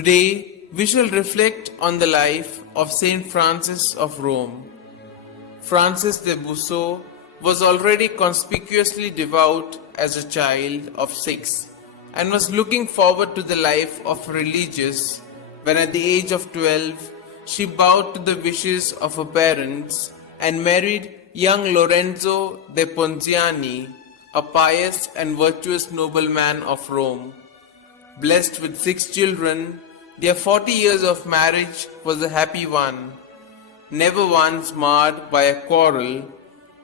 Today, we shall reflect on the life of Saint Francis of Rome. Francis de Busso was already conspicuously devout as a child of 6 and was looking forward to the life of a religious when at the age of 12 she bowed to the wishes of her parents and married young Lorenzo de Ponziani, a pious and virtuous nobleman of Rome. Blessed with 6 children, their 40 years of marriage was a happy one, never once marred by a quarrel,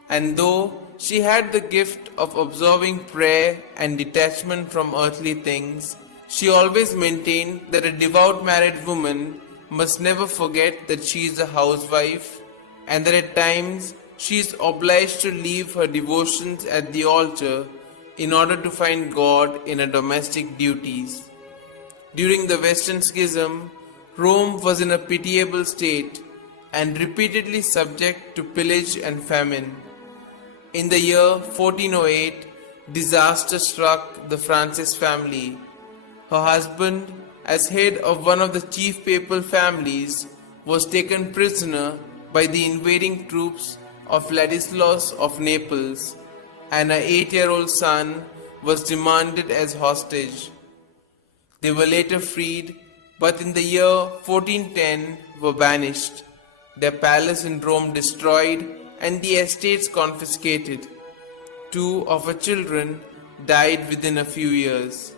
and though she had the gift of observing prayer and detachment from earthly things, she always maintained that a devout married woman must never forget that she is a housewife and that at times she is obliged to leave her devotions at the altar in order to find God in her domestic duties. During the Western Schism, Rome was in a pitiable state and repeatedly subject to pillage and famine. In the year 1408, disaster struck the Francis family. Her husband, as head of one of the chief papal families, was taken prisoner by the invading troops of Ladislaus of Naples, and her 8-year-old son was demanded as hostage. They were later freed, but in the year 1410 were banished, their palace in Rome destroyed and the estates confiscated. 2 of her children died within a few years.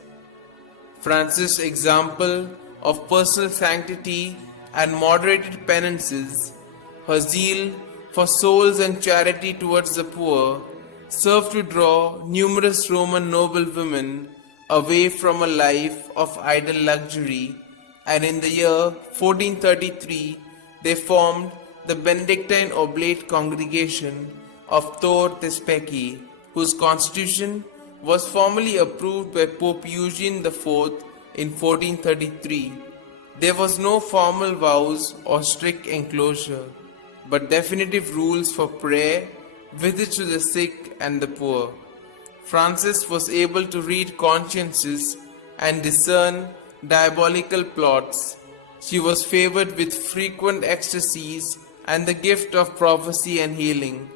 Francis' example of personal sanctity and moderated penances, her zeal for souls and charity towards the poor, served to draw numerous Roman noblewomen away from a life of idle luxury, and in the year 1433 they formed the Benedictine Oblate Congregation of Tor Tespeci, whose constitution was formally approved by Pope Eugene IV in 1433. There was no formal vows or strict enclosure, but definitive rules for prayer, visits to the sick and the poor. Francis was able to read consciences and discern diabolical plots. She was favored with frequent ecstasies and the gift of prophecy and healing.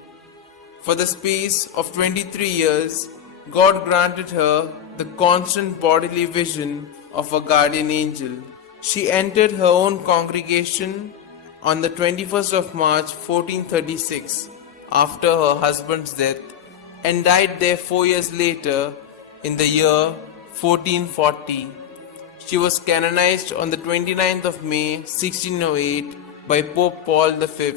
For the space of 23 years, God granted her the constant bodily vision of a guardian angel. She entered her own congregation on the 21st of March 1436 after her husband's death and died there 4 years later in the year 1440. She was canonized on the 29th of May 1608 by Pope Paul V.